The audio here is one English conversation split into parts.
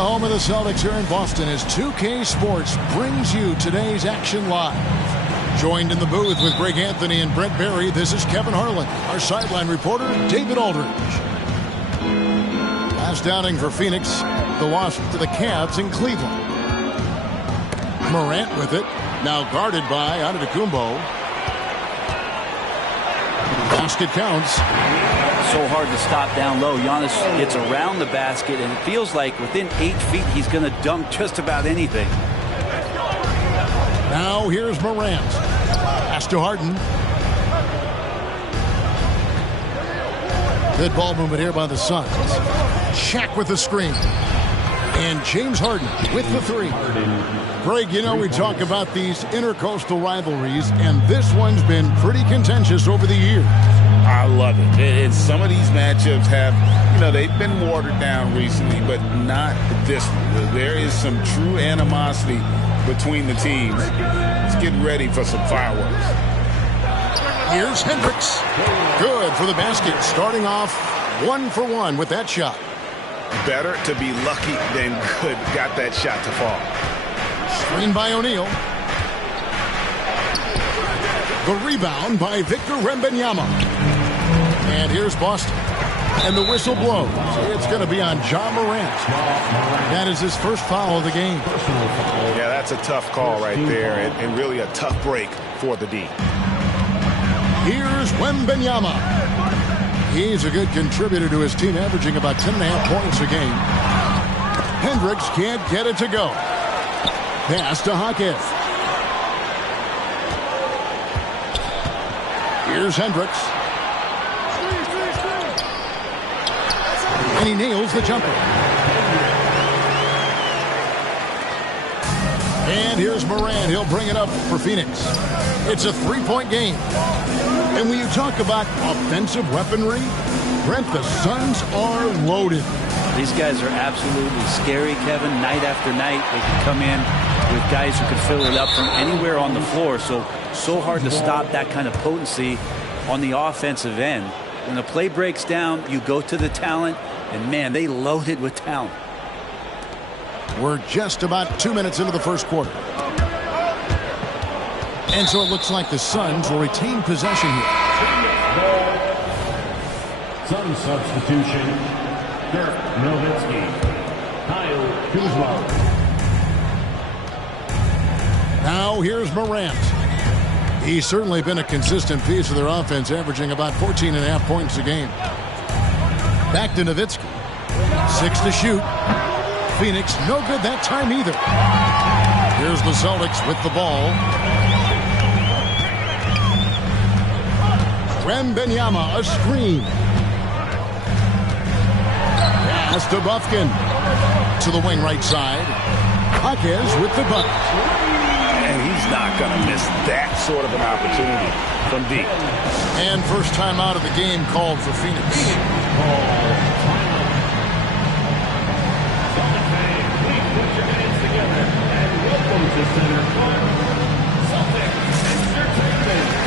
Home of the Celtics here in Boston as 2K Sports brings you today's action live. Joined in the booth with Greg Anthony and Brent Barry, this is Kevin Harlan. Our sideline reporter, David Aldridge. Last outing for Phoenix, the loss to the Cavs in Cleveland. Morant with it, now guarded by Antetokounmpo. Basket counts. So hard to stop down low. Giannis gets around the basket, and it feels like within 8 feet he's going to dunk just about anything. Now here's Morant. Pass to Harden. Good ball movement here by the Suns. Shaq with the screen. And James Harden with the three. Greg, you know we talk about these intercoastal rivalries, and this one's been pretty contentious over the years. I love it. And some of these matchups have, they've been watered down recently, but not this one. There is some true animosity between the teams. Let's get ready for some fireworks. Here's Hendricks. Good for the basket. Starting off 1 for 1 with that shot. Better to be lucky than good. Got that shot to fall. Screen by O'Neal. The rebound by Victor Wembanyama. And here's Boston. And the whistle blows. It's going to be on Ja Morant. That is his first foul of the game. Yeah, that's a tough call right there, and really a tough break for the D. Here's Wembanyama. He's a good contributor to his team, averaging about 10.5 points a game. Hendricks can't get it to go. Pass to Hawkins. Here's Hendricks. And he nails the jumper. And here's Morant. He'll bring it up for Phoenix. It's a 3-point game. And when you talk about offensive weaponry, Brent, the Suns are loaded. These guys are absolutely scary, Kevin. Night after night, they can come in with guys who can fill it up from anywhere on the floor. So hard to stop that kind of potency on the offensive end. When the play breaks down, you go to the talent, and man, they loaded with talent. We're just about 2 minutes into the first quarter. And so it looks like the Suns will retain possession here. Sun substitution. Dirk Nowitzki. Kyle Kuzma. Now here's Morant. He's certainly been a consistent piece of their offense, averaging about 14.5 points a game. Back to Nowitzki. 6 to shoot. Phoenix no good that time either. Here's the Celtics with the ball. Wembanyama, a screen. Pass to Bufkin. To the wing right side. Hawkins with the bucket. And he's not going to miss that sort of an opportunity from deep. And first time out of the game called for Phoenix. Please put your hands together and welcome to Center Court, Celtics Entertainment.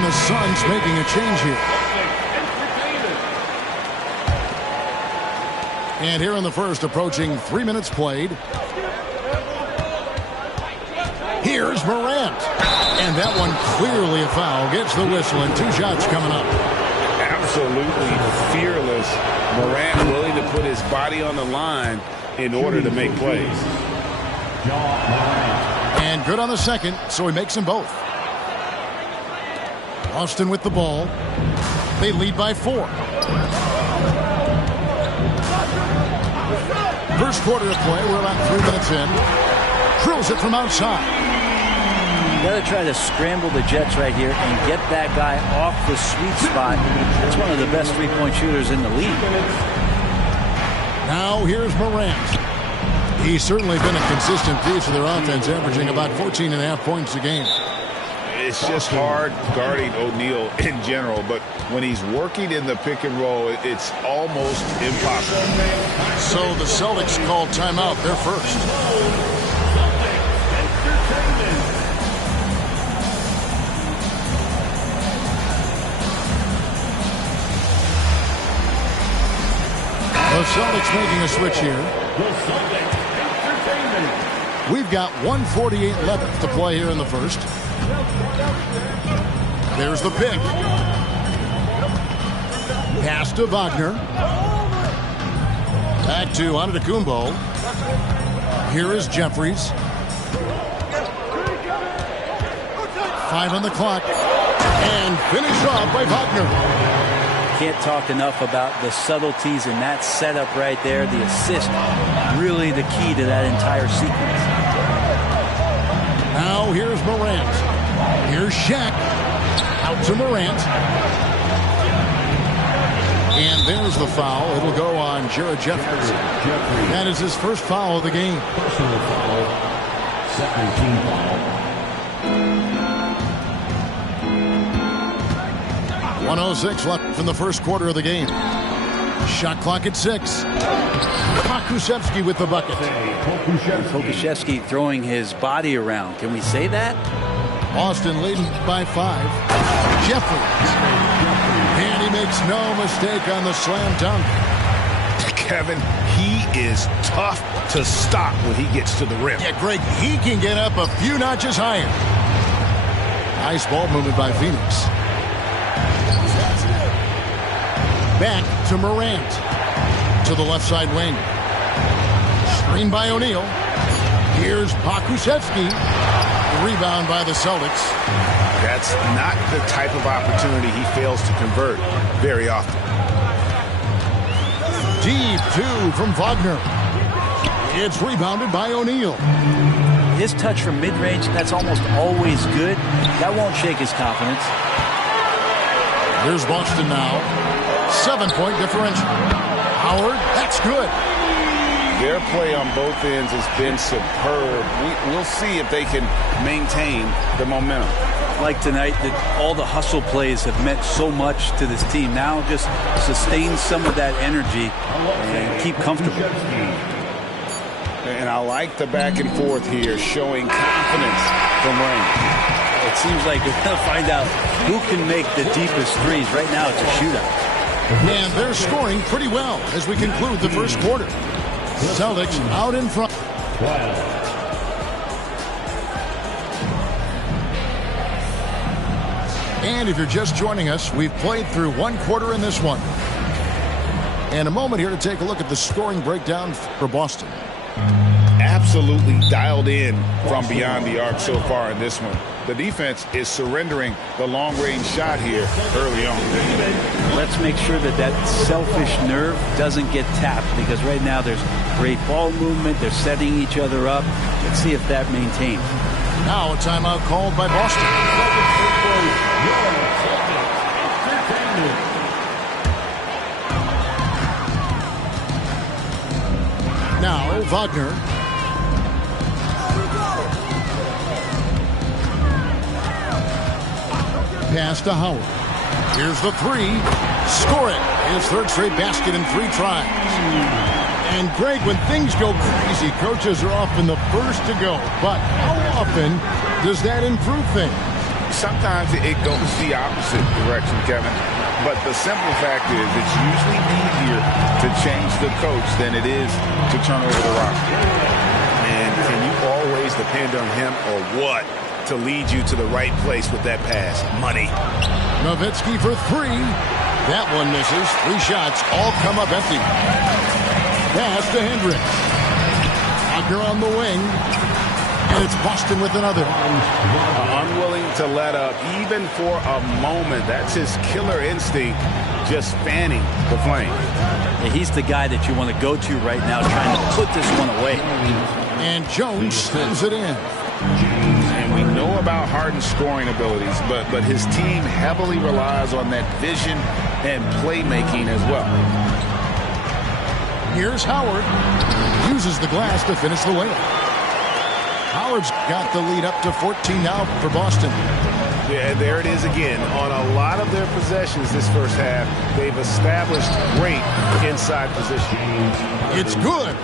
The Suns making a change here. And here in the first, approaching 3 minutes played. Here's Morant. And that one clearly a foul. Gets the whistle and 2 shots coming up. Absolutely fearless. Morant willing to put his body on the line in order to make plays. And good on the second, so he makes them both. Austin with the ball. They lead by 4. First quarter of play. We're about 3 minutes in. Drills it from outside. You got to try to scramble the Jets right here and get that guy off the sweet spot. That's one of the best three-point shooters in the league. Now here's Morant. He's certainly been a consistent piece of their offense, averaging about 14.5 points a game. It's just hard guarding O'Neal in general, but when he's working in the pick and roll, it's almost impossible. So the Celtics called timeout. They're first. The Celtics making a switch here. We've got 1:48 left to play here in the first. There's the pick. Pass to Wagner. Back to Antetokounmpo. Here is Jeffries. 5 on the clock. And finished off by Wagner. Can't talk enough about the subtleties in that setup right there. The assist, really the key to that entire sequence. Now here's Morant. Here's Shaq. Out to Morant. And there's the foul. It'll go on Jared Jeffries. That is his first foul of the game. Personal foul. Second team foul. 1:06 left from the first quarter of the game. Shot clock at 6. Pokusevski with the bucket. Pokusevski throwing his body around. Can we say that? Boston leading by 5. Jeffries. And he makes no mistake on the slam dunk. Kevin, he is tough to stop when he gets to the rim. Yeah, Greg, he can get up a few notches higher. Nice ball movement by Phoenix. Back to Morant. To the left side wing. Screen by O'Neal. Here's Pokusevski. Rebound by the Celtics. That's not the type of opportunity he fails to convert very often. Deep 2 from Wagner. It's rebounded by O'Neal. His touch from mid-range, that's almost always good. That won't shake his confidence. Here's Boston now. 7-point differential. Howard, that's good. Their play on both ends has been superb. We'll see if they can maintain the momentum. Like tonight, that all the hustle plays have meant so much to this team. Now just sustain some of that energy and keep comfortable. And I like the back and forth here, showing confidence from Rain. It seems like we're going to find out who can make the deepest threes. Right now, it's a shootout. And they're scoring pretty well as we conclude the first quarter. Celtics out in front. And if you're just joining us, we've played through one quarter in this one. And a moment here to take a look at the scoring breakdown for Boston. Absolutely dialed in from beyond the arc so far in this one. The defense is surrendering the long-range shot here early on. Let's make sure that that selfish nerve doesn't get tapped, because right now there's great ball movement. They're setting each other up. Let's see if that maintains. Now a timeout called by Boston. Now Wagner. Pass to Howard. Here's the 3. Score it. His third straight basket in 3 tries. And Greg, when things go crazy, coaches are often the first to go. But how often does that improve things? Sometimes it goes the opposite direction, Kevin. But the simple fact is it's usually easier to change the coach than it is to turn over the rock. And can you always depend on him or what to lead you to the right place with that pass? Money. Nowitzki for 3. That one misses. 3 shots all come up empty. Pass to Hendricks. Wagner on the wing. And it's Boston with another. Unwilling to let up even for a moment. That's his killer instinct. just fanning the flame. Yeah, he's the guy that you want to go to right now, trying to put this one away. And Jones sends it in. And we know about Harden's scoring abilities, but his team heavily relies on that vision and playmaking as well. Here's Howard. Uses the glass to finish the layup. Howard's got the lead up to 14 now for Boston. Yeah, there it is again. On a lot of their possessions this first half, they've established great inside position. It's good.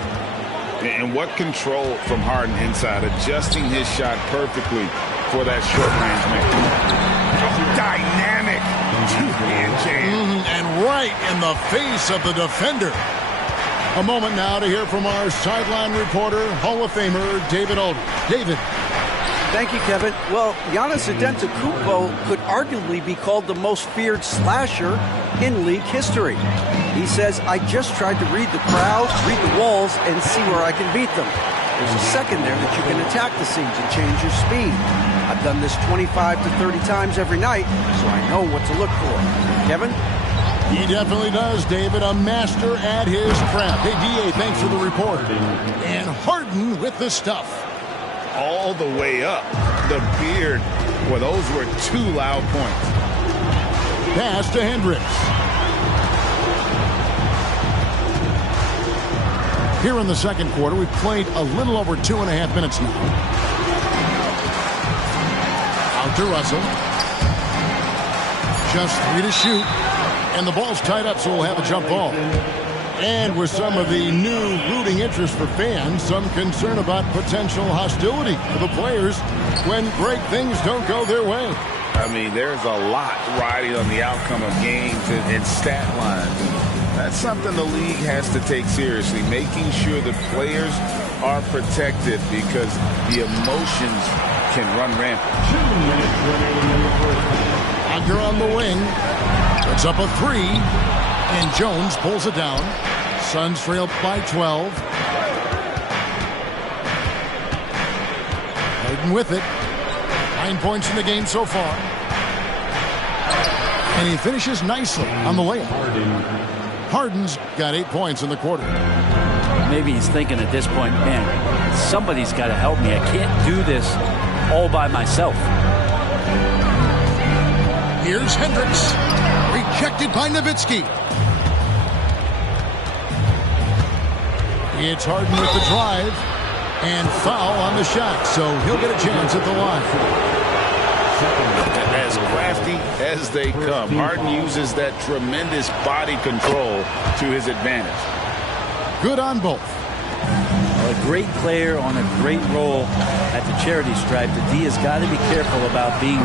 And what control from Harden inside, adjusting his shot perfectly for that short-range man. Dynamic two-hand jam. And right in the face of the defender. A moment now to hear from our sideline reporter, Hall of Famer David Aldridge. David. Thank you, Kevin. Well, Giannis Antetokounmpo could arguably be called the most feared slasher in league history. He says, I just tried to read the crowd, read the walls, and see where I can beat them. There's a second there that you can attack the seams and change your speed. I've done this 25 to 30 times every night, so I know what to look for. Kevin? He definitely does, David. A master at his craft. Hey, D.A., thanks for the report. And Harden with the stuff. All the way up. The beard. Well, those were two loud points. Pass to Hendricks. Here in the second quarter, we've played a little over 2.5 minutes now. Out to Russell. Just 3 to shoot. And the ball's tied up, so we'll have a jump ball. And with some of the new rooting interest for fans, some concern about potential hostility for the players when great things don't go their way. I mean, there's a lot riding on the outcome of games and stat lines. That's something the league has to take seriously, making sure that players are protected because the emotions can run rampant. 2 minutes remaining in the first half. Under on the wing. It's up a 3. And Jones pulls it down. Suns trail by 12. Harden with it. 9 points in the game so far. And he finishes nicely on the layup. Harden's got 8 points in the quarter. Maybe he's thinking at this point, man, somebody's got to help me. I can't do this all by myself. Here's Hendricks. Rejected by Nowitzki. It's Harden with the drive. And foul on the shot, so he'll get a chance at the line. As crafty as they come, Harden uses that tremendous body control to his advantage. Good on both. A great player on a great role at the charity stripe. The D has got to be careful about being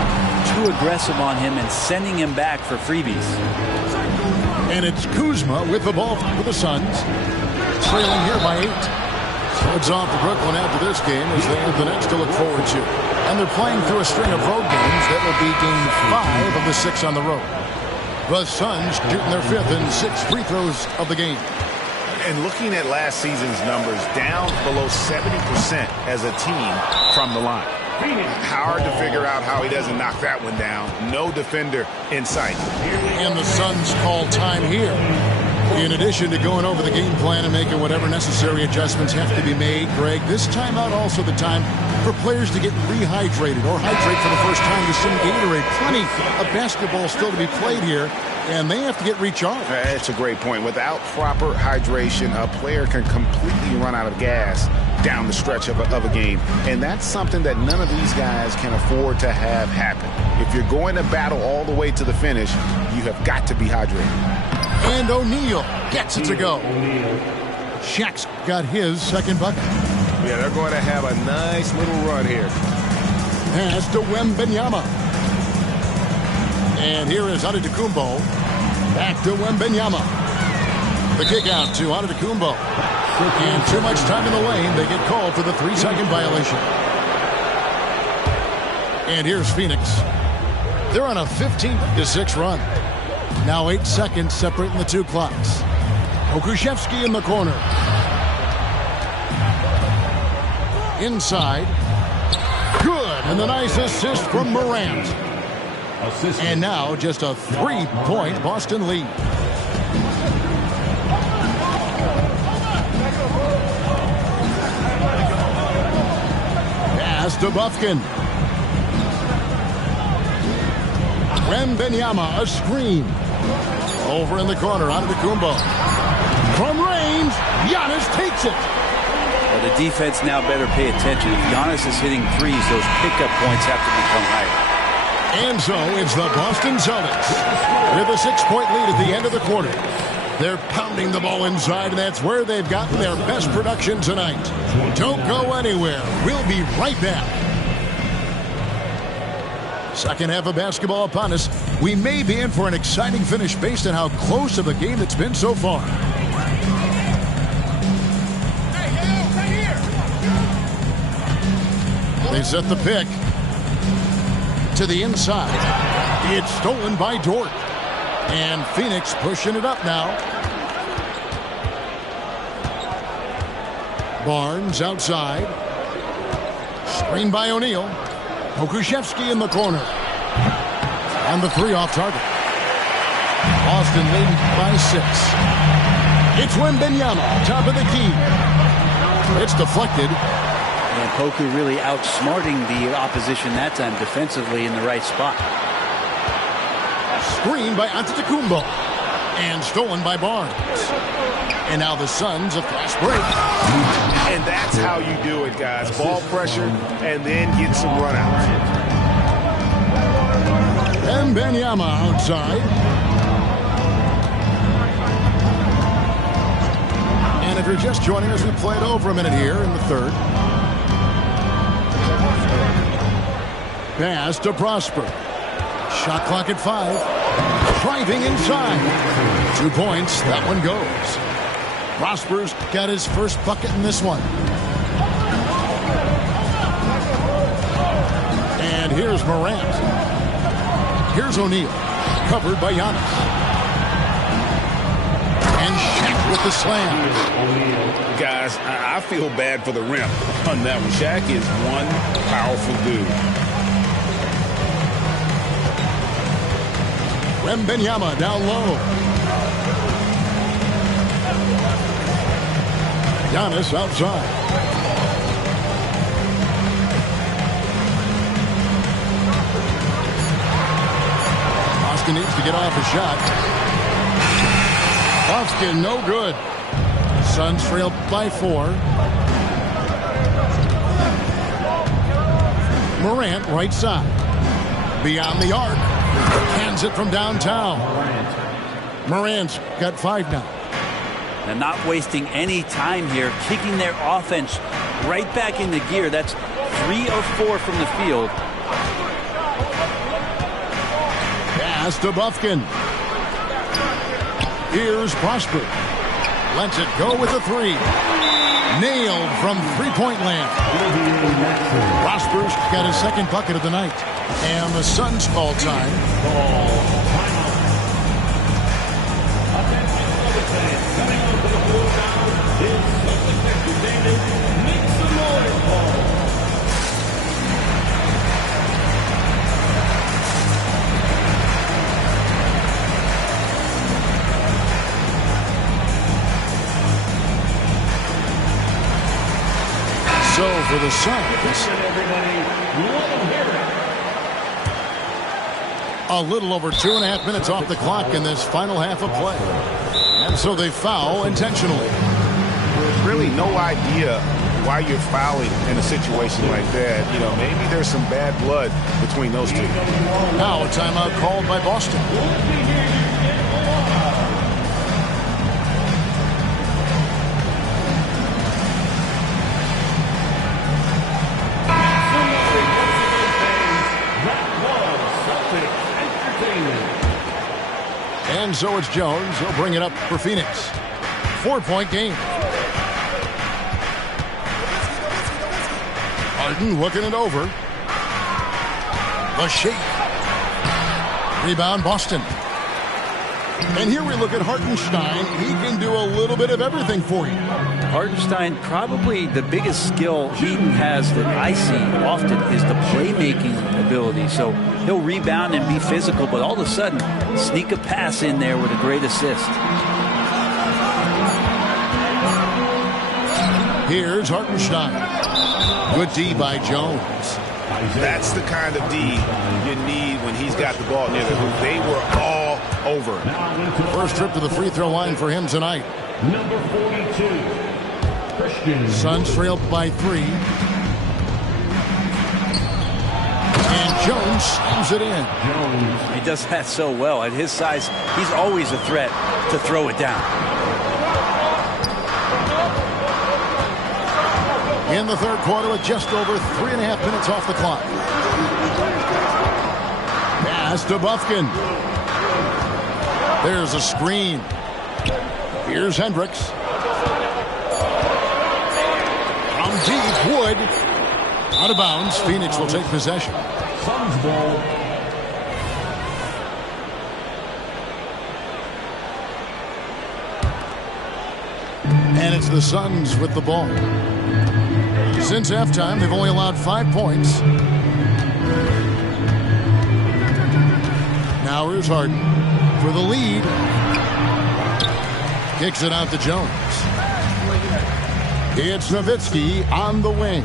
too aggressive on him and sending him back for freebies. And it's Kuzma with the ball for the Suns. Trailing here by 8. Heads off to Brooklyn after this game as they have the next to look forward to. And they're playing through a string of road games that will be game 5 of the 6 on the road. The Suns shooting their 5th and 6th free throws of the game. And looking at last season's numbers, down below 70% as a team from the line. Hard to figure out how he doesn't knock that one down. No defender in sight. And the Suns call time here. In addition to going over the game plan and making whatever necessary adjustments have to be made, Greg, this timeout also the time for players to get rehydrated or hydrate for the first time with some Gatorade. Plenty of basketball still to be played here, and they have to get recharged. That's a great point. Without proper hydration, a player can completely run out of gas down the stretch of a game. And that's something that none of these guys can afford to have happen. If you're going to battle all the way to the finish, you have got to be hydrated. And O'Neal gets it to go. Shaq's got his second bucket. Yeah, they're going to have a nice little run here. Pass to Wembanyama. And here is Antetokounmpo. Back to Wembanyama. The kick out to Antetokounmpo. And too much time in the lane. They get called for the 3-second violation. And here's Phoenix. They're on a 15-6 run. Now 8 seconds separating the two clocks. Okushevsky in the corner. Inside. Good. And the nice assist from Morant. assistant. And now just a 3-point Boston lead. Pass to Bufkin. Wembanyama, a screen. Over in the corner, Antetokounmpo. From range, Giannis takes it. Well, the defense now better pay attention. If Giannis is hitting threes, those pickup points have to become higher. And so it's the Boston Celtics with a 6-point lead at the end of the quarter. They're pounding the ball inside, and that's where they've gotten their best production tonight. Don't go anywhere. We'll be right back. Second half of basketball upon us. We may be in for an exciting finish based on how close of a game it's been so far. They set the pick to the inside. It's stolen by Dort. And Phoenix pushing it up now. Barnes outside. Screen by O'Neal. Pokuševski in the corner. And the 3 off target. Boston leading by 6. It's Wembanyama, top of the key. It's deflected. And Poku really outsmarting the opposition that time defensively in the right spot. Screen by Antetokounmpo. And stolen by Barnes. And now the Suns a fast break. And that's how you do it, guys. Ball pressure and then get some runouts. Wembanyama outside. And if you're just joining us, we played over a minute here in the third. Pass to Prosper. Shot clock at 5. Driving inside. 2 points. That one goes. Prosper's got his first bucket in this one. And here's Morant. Here's O'Neal. Covered by Giannis. And Shaq with the slam. Guys, I feel bad for the rim on that one. Shaq is one powerful dude. Wembanyama down low. Giannis outside. Boston needs to get off a shot. Boston no good. Suns trail by 4. Morant right side. Beyond the arc. Hands it from downtown. Morant's got 5 now. And not wasting any time here, kicking their offense right back into gear. That's 3 of 4 from the field. Pass to Bufkin. Here's Prosper. Lets it go with a 3. Nailed from 3-point land. Prosper's got his second bucket of the night. And the Suns call time. So for the Suns, a little over 2.5 minutes off the clock in this final half of play. And so they foul intentionally. There's really no idea why you're fouling in a situation like that. You know, maybe there's some bad blood between those two. Now a timeout called by Boston. And so it's Jones. He'll bring it up for Phoenix. 4-point game. Harden looking it over. The shake. Rebound Boston. And here we look at Hartenstein. He can do a little bit of everything for you. Hartenstein, probably the biggest skill he has that I see often is the playmaking ability. So he'll rebound and be physical, but all of a sudden, sneak a pass in there with a great assist. Here's Hartenstein. Good D by Jones. That's the kind of D you need when he's got the ball near the hoop. They were all over. First trip to the free throw line for him tonight. Number 42, Christian. Suns trailed by 3. And Jones slams it in. He does that so well. At his size, he's always a threat to throw it down. In the third quarter with just over 3.5 minutes off the clock. Pass to Bufkin. There's a screen. Here's Hendricks. From deep, Wood. Out of bounds. Phoenix will take possession. Suns ball. And it's the Suns with the ball. Since halftime, they've only allowed 5 points. Now here's Harden for the lead. Kicks it out to Jones. It's Nowitzki on the wing.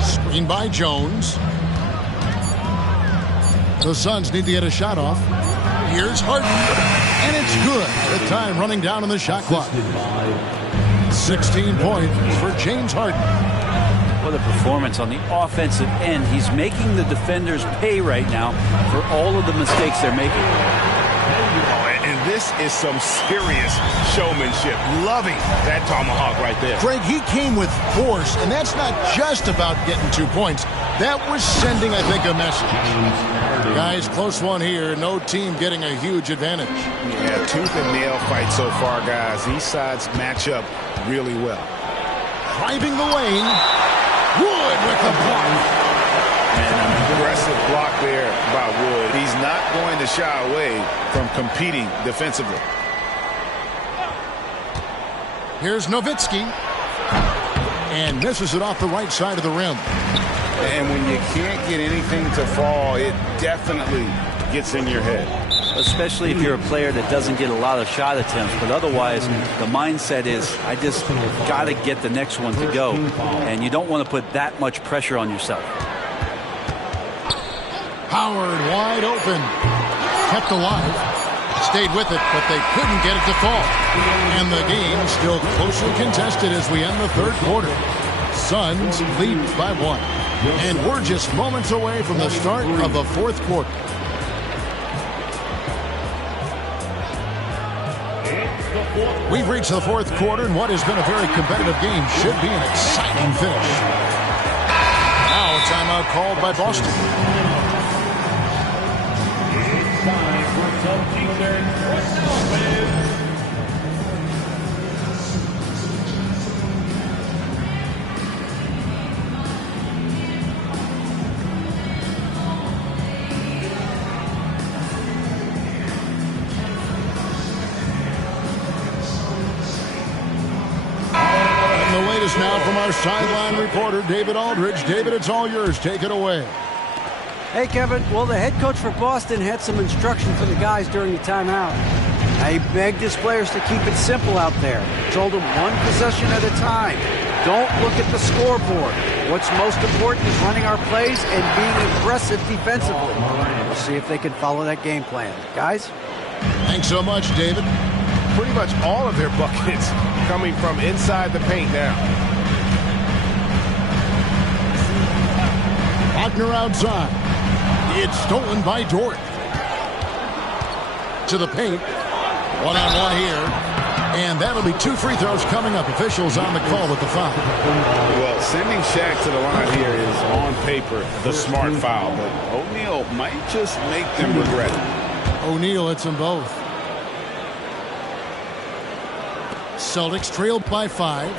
Screen by Jones. The Suns need to get a shot off. Here's Harden. And it's good. The time running down on the shot clock. 16 points for James Harden. What a performance on the offensive end. He's making the defenders pay right now for all of the mistakes they're making. And this is some serious showmanship. Loving that tomahawk right there. Greg, he came with force, and that's not just about getting 2 points. That was sending, I think, a message. Guys, close one here. No team getting a huge advantage. Yeah, tooth and nail fight so far, guys. These sides match up really well. Driving the lane. Wood with the block. And an aggressive block there by Wood. He's not going to shy away from competing defensively. Here's Nowitzki. And misses it off the right side of the rim. And when you can't get anything to fall, it definitely gets in your head. Especially if you're a player that doesn't get a lot of shot attempts. But otherwise, the mindset is, I just got to get the next one to go. And you don't want to put that much pressure on yourself. Howard wide open. Kept alive. Stayed with it, but they couldn't get it to fall. And the game still closely contested as we end the third quarter. Suns lead by 1. And we're just moments away from the start of the fourth quarter. We've reached the fourth quarter, and what has been a very competitive game should be an exciting finish. Now a timeout called by Boston. It's time for some defense. Now from our sideline reporter, David Aldridge. David, it's all yours. Take it away. Hey, Kevin. Well, the head coach for Boston had some instruction for the guys during the timeout. He begged his players to keep it simple out there. Told them one possession at a time. Don't look at the scoreboard. What's most important is running our plays and being aggressive defensively. We'll see if they can follow that game plan. Guys? Thanks so much, David. Pretty much all of their buckets coming from inside the paint now. Wagner outside. It's stolen by Dort. To the paint. One-on-one here. And that'll be 2 free throws coming up. Officials on the call with the foul. Well, sending Shaq to the line here is on paper the smart foul, but O'Neal might just make them regret it. O'Neal hits them both. Celtics trailed by 5.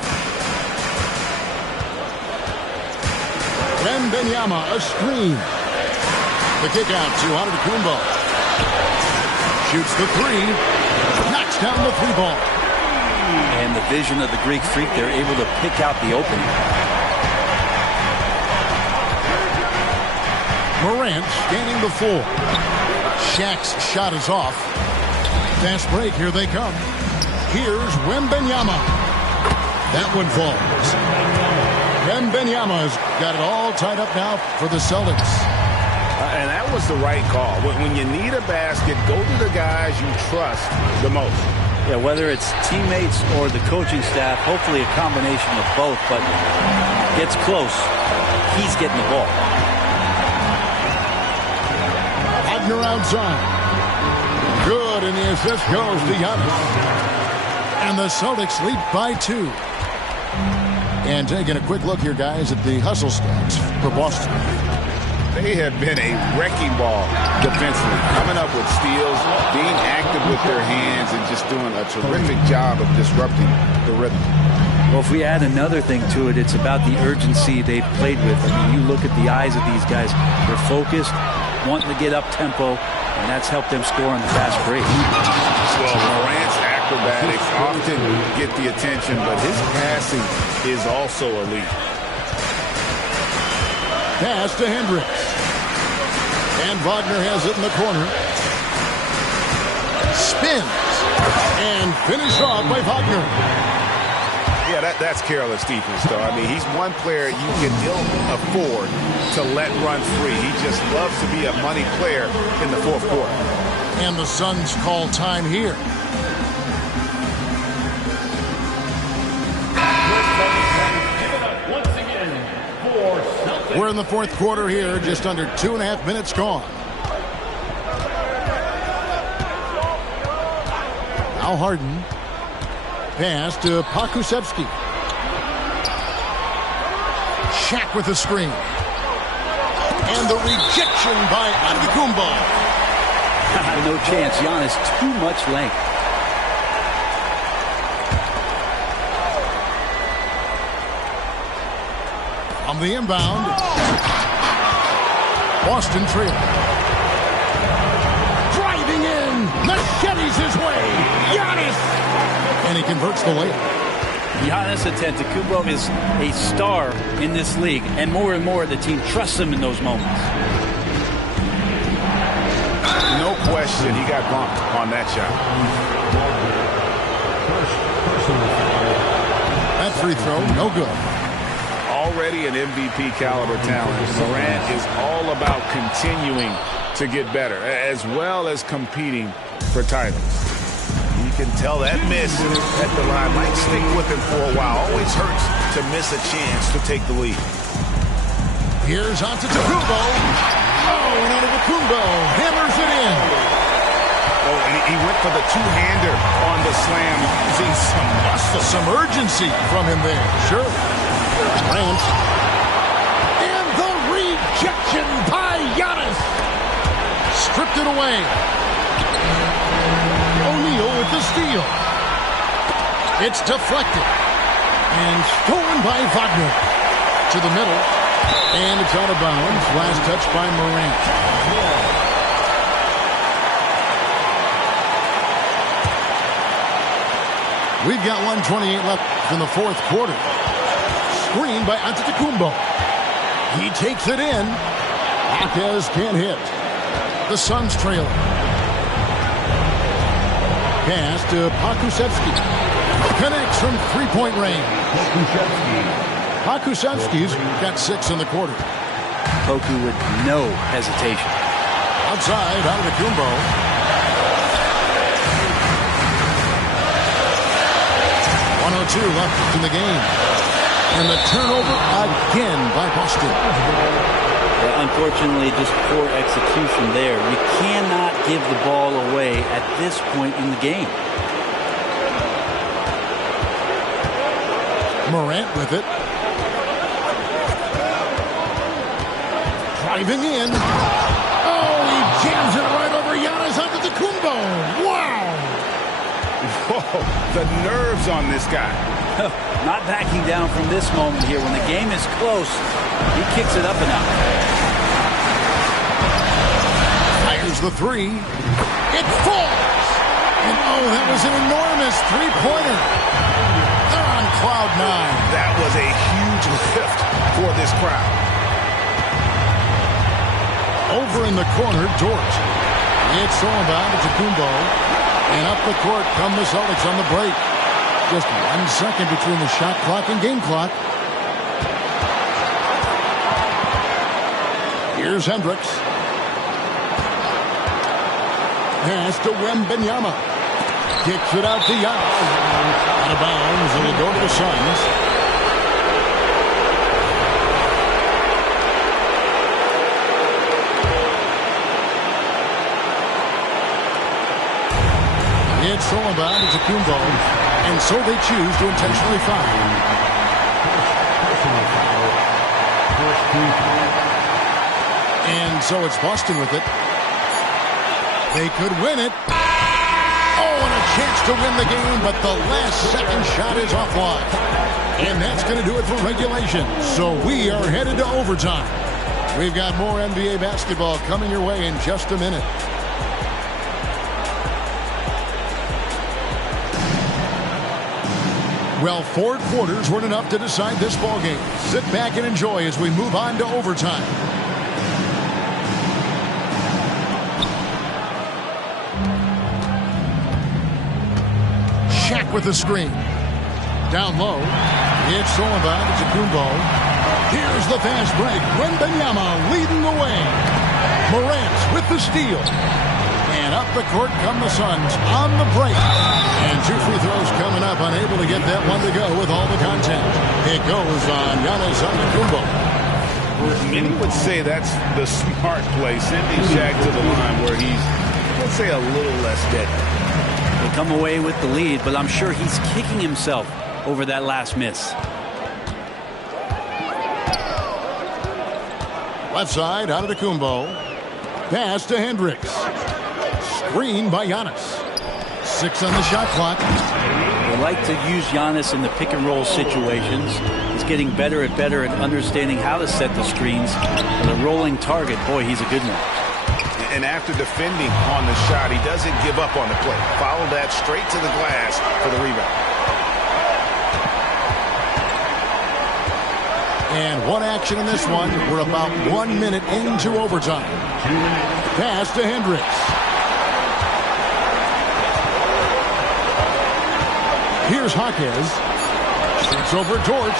Wembanyama, a screen. The kick out to Antetokounmpo. shoots the three. Knocks down the three ball. And the vision of the Greek Freak, they're able to pick out the opening. Morant scanning the floor. Shaq's shot is off. Fast break, here they come. Here's Wembanyama. That one falls. Wembanyama's got it all tied up now for the Celtics. And that was the right call. When you need a basket, go to the guys you trust the most. Yeah, whether it's teammates or the coaching staff, hopefully a combination of both, but gets close, he's getting the ball. Wagner outside. Good, and the assist goes to Giannis. And the Celtics lead by 2. And taking a quick look here, guys, at the hustle stats for Boston. They have been a wrecking ball defensively, coming up with steals, being active with their hands, and just doing a terrific job of disrupting the rhythm. Well, if we add another thing to it, it's about the urgency they've played with. I mean, you look at the eyes of these guys. They're focused, wanting to get up tempo, and that's helped them score on the fast break. Well, Morant's acrobatics often get the attention, but his passing is also elite. Pass to Hendricks. And Wagner has it in the corner. Spins. And finished off by Wagner. Yeah, that's careless defense, though. I mean, he's one player you can ill afford to let run free. He just loves to be a money player in the fourth quarter. And the Suns call time here. We're in the fourth quarter here, just under 2.5 minutes gone. Now Harden. Pass to Pokusevski. Shaq with the screen. And the rejection by Antetokounmpo. No chance. Giannis, too much length. On the inbound, Boston trail. Driving in, machetes his way. Giannis, and he converts the layup. Giannis Antetokounmpo is a star in this league, and more the team trusts him in those moments. No question, he got bumped on that shot. That free throw, no good. Already an MVP caliber talent, Morant is all about continuing to get better, as well as competing for titles. You can tell that miss at the line might stick with him for a while. Always hurts to miss a chance to take the lead. Here's Antetokounmpo. Oh, and Antetokounmpo hammers it in. Oh, and he went for the two-hander on the slam. See some muscle, some urgency from him there. Sure. Grant. And the rejection by Giannis. Stripped it away. O'Neal with the steal. It's deflected. And stolen by Wagner. To the middle. And it's out of bounds. Last touch by Morant. We've got 1:28 left in the fourth quarter. Screen by Antetokounmpo. He takes it in. Marquez can't hit. The Suns trailing. Pass to Pokusevski. Connects from three-point range. Pokusevski's got 6 in the quarter. Poku with no hesitation. Outside, Antetokounmpo. .102 left in the game. And the turnover again by Boston. Yeah, unfortunately, just poor execution there. You cannot give the ball away at this point in the game. Morant with it. Driving in. Oh, he jams it right over Giannis Antetokounmpo. Wow. Whoa, the nerves on this guy. Not backing down from this moment here. When the game is close, he kicks it up and out. Fires Here's the three. It falls. And oh, that was an enormous three-pointer. They're on cloud nine. That was a huge lift for this crowd. Over in the corner, Dort. It's all about Antetokounmpo. And up the court come the Celtics on the break. Just 1 second between the shot clock and game clock. Here's Hendricks. Pass to Wembanyama. Kicks it out to Giannis. Out of bounds, and it'll go to the Suns. It's all about Antetokounmpo, and so they choose to intentionally foul. And so it's Boston with it. They could win it. Oh, and a chance to win the game, but the last second shot is offline. And that's going to do it for regulation. So we are headed to overtime. We've got more NBA basketball coming your way in just a minute. Well, 4 quarters weren't enough to decide this ballgame. Sit back and enjoy as we move on to overtime. Shaq with the screen. Down low. It's Sullivan to Antetokounmpo. Here's the fast break. Wembanyama leading the way. Morant with the steal. And up the court come the Suns on the break. And 2 free throws coming up. Unable to get that one to go with all the contact. It goes on Giannis Antetokounmpo. Many would say that's the smart play. Sending Shaq to the line where he's, let's say, a little less deadly. They come away with the lead, but I'm sure he's kicking himself over that last miss. Left side, out of Antetokounmpo. Pass to Hendricks. Screen by Giannis. 6 on the shot clock. They like to use Giannis in the pick and roll situations. He's getting better at understanding how to set the screens. And a rolling target, boy, he's a good one. And after defending on the shot, he doesn't give up on the play. Follow that straight to the glass for the rebound. And one action in this one. We're about 1 minute into overtime. Pass to Hendricks. Here's Hawkins. Shoots over Dort.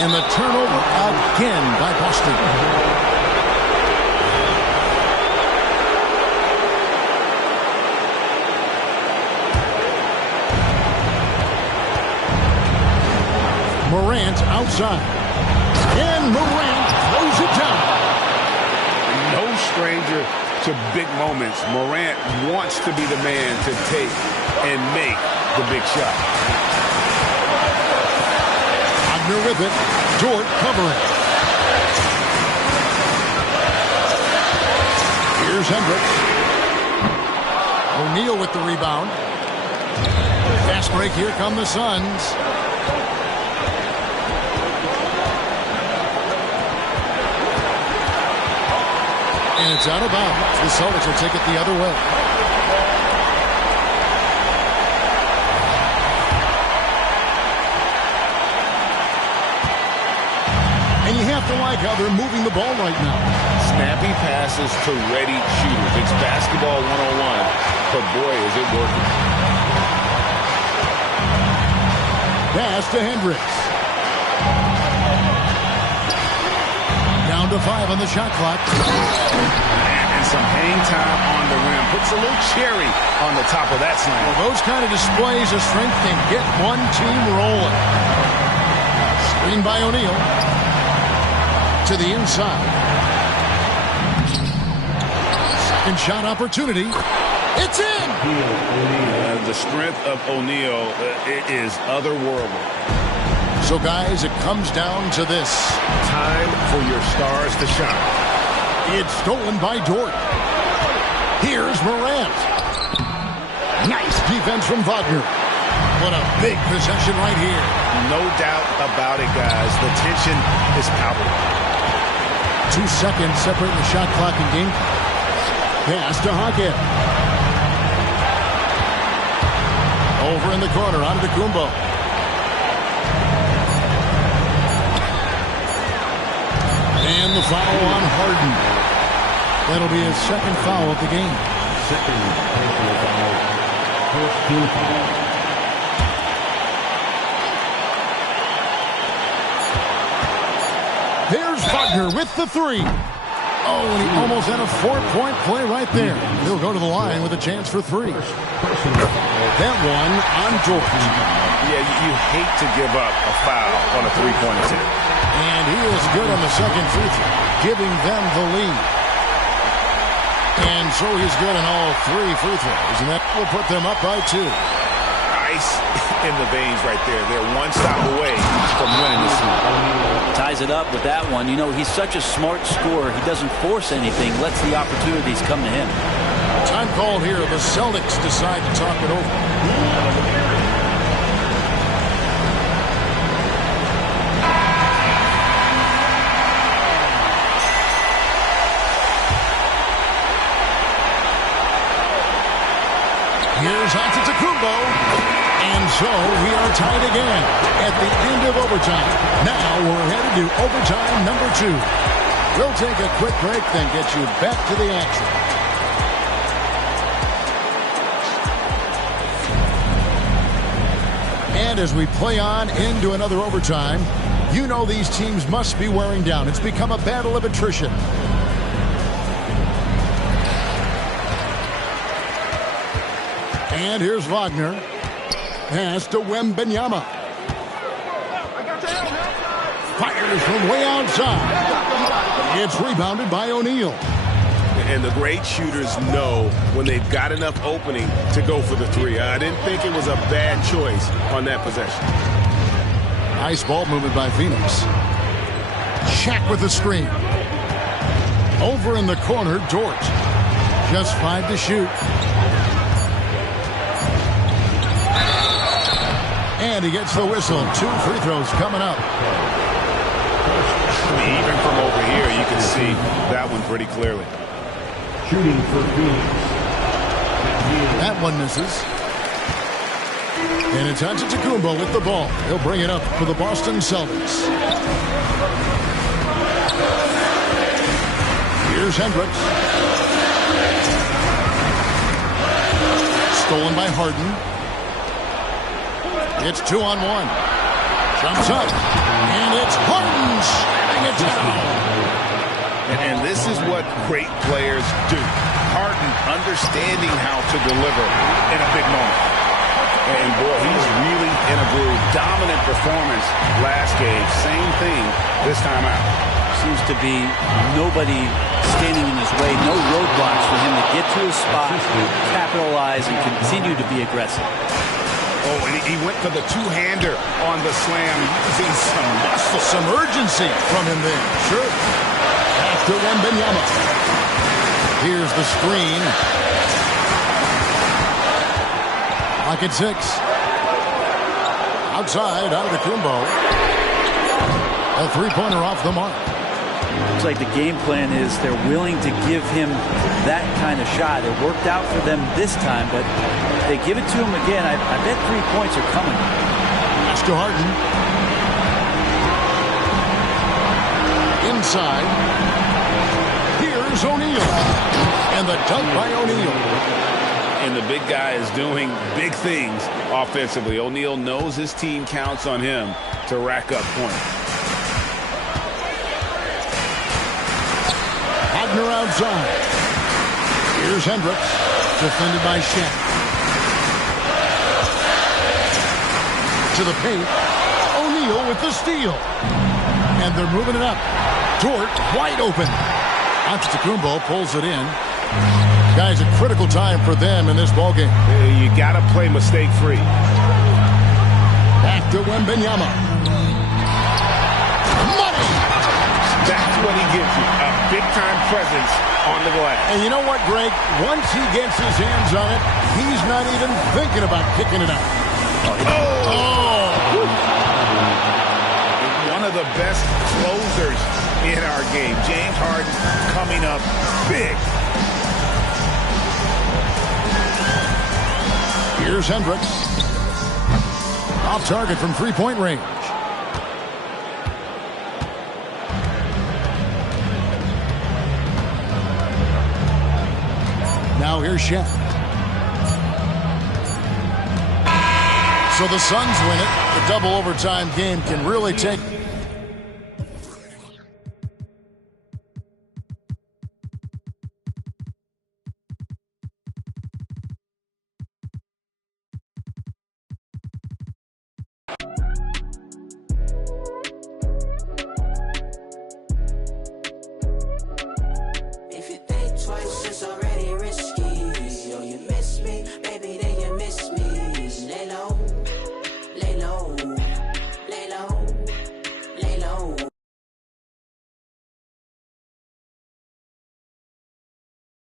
And the turnover again by Boston. Morant outside. And Morant throws it down. No stranger to big moments. Morant wants to be the man to take and make the big shot. Wagner with it. Dort covering. Here's Hendricks. O'Neal with the rebound. Fast break. Here come the Suns. And it's out of bounds. The Celtics will take it the other way. And you have to like how they're moving the ball right now. Snappy passes to ready shooters. It's basketball 101, but boy, is it working. Pass to Hendricks. Down to 5 on the shot clock. And some hang time on the rim. Puts a little cherry on the top of that slam. Well, those kind of displays of strength can get one team rolling. Screen by O'Neal. To the inside. Second shot opportunity. It's in! The strength of O'Neal is otherworldly. So, guys, it comes down to this. Time for your stars to shine. It's stolen by Dort. Here's Morant. Nice defense from Wagner. What a big possession right here. No doubt about it, guys. The tension is palpable. 2 seconds separating the shot clock and game clock. Pass to Hackett. Over in the corner, on to Kumbo. And the foul on Harden. That'll be his second foul of the game. Second personal foul. First team foul. Here's Wagner with the three. Oh, and he almost had a 4-point play right there. He'll go to the line with a chance for three. That one on George. Yeah, you hate to give up a foul on a three-point attempt. And he is good on the second free throw, giving them the lead. And so he's good on all three free throws, and that will put them up by 2. Ice in the veins right there. They're one stop away from winning this one. Ties it up with that one. You know, he's such a smart scorer. He doesn't force anything, lets the opportunities come to him. Time called here. The Celtics decide to talk it over. Here's Antetokounmpo. And so we are tied again at the end of overtime. Now we're headed to overtime number 2. We'll take a quick break, then get you back to the action. And as we play on into another overtime, you know these teams must be wearing down. It's become a battle of attrition. And here's Wagner. Pass to Wembanyama. Fires from way outside. It's rebounded by O'Neal. And the great shooters know when they've got enough opening to go for the three. I didn't think it was a bad choice on that possession. Nice ball movement by Phoenix. Shaq with the screen. Over in the corner, Dort. Just 5 to shoot. And he gets the whistle. 2 free throws coming up. Even from over here, you can see that one pretty clearly. Shooting for Phoenix. That one misses. And it's Antetokounmpo with the ball. He'll bring it up for the Boston Celtics. Here's Hendricks. Stolen by Harden. It's 2-on-1. Jumps up. And it's Harden slamming it down. And this is what great players do. Harden understanding how to deliver in a big moment. And boy, he's really in a groove. Dominant performance last game. Same thing this time out. Seems to be nobody standing in his way. No roadblocks for him to get to his spot, capitalize, and continue to be aggressive. Oh, and he went for the two-hander on the slam, using some muscle. Some urgency from him there. Sure. After Wembanyama. Here's the screen. Lock at 6. Outside, out of the Kumbo. A three-pointer off the mark. Looks like the game plan is they're willing to give him that kind of shot. It worked out for them this time, but if they give it to him again, I bet 3 points are coming. Pass to Harden. Inside. Here's O'Neal. And the dunk by O'Neal. And the big guy is doing big things offensively. O'Neal knows his team counts on him to rack up points. Wagner outside. Here's Hendricks. Defended by Shaq. To the paint. O'Neal with the steal. And they're moving it up. Dort wide open. Antetokounmpo pulls it in. Guys, a critical time for them in this ballgame. You got to play mistake-free. Back to Wembanyama. Money! That's what he gives you, a big-time presence on the glass. And you know what, Greg? Once he gets his hands on it, he's not even thinking about kicking it out. Oh! One of the best closers in our game. James Harden coming up big. Here's Hendricks. Off target from three-point range. Now here's Shaq. So the Suns win it. The double overtime game can really take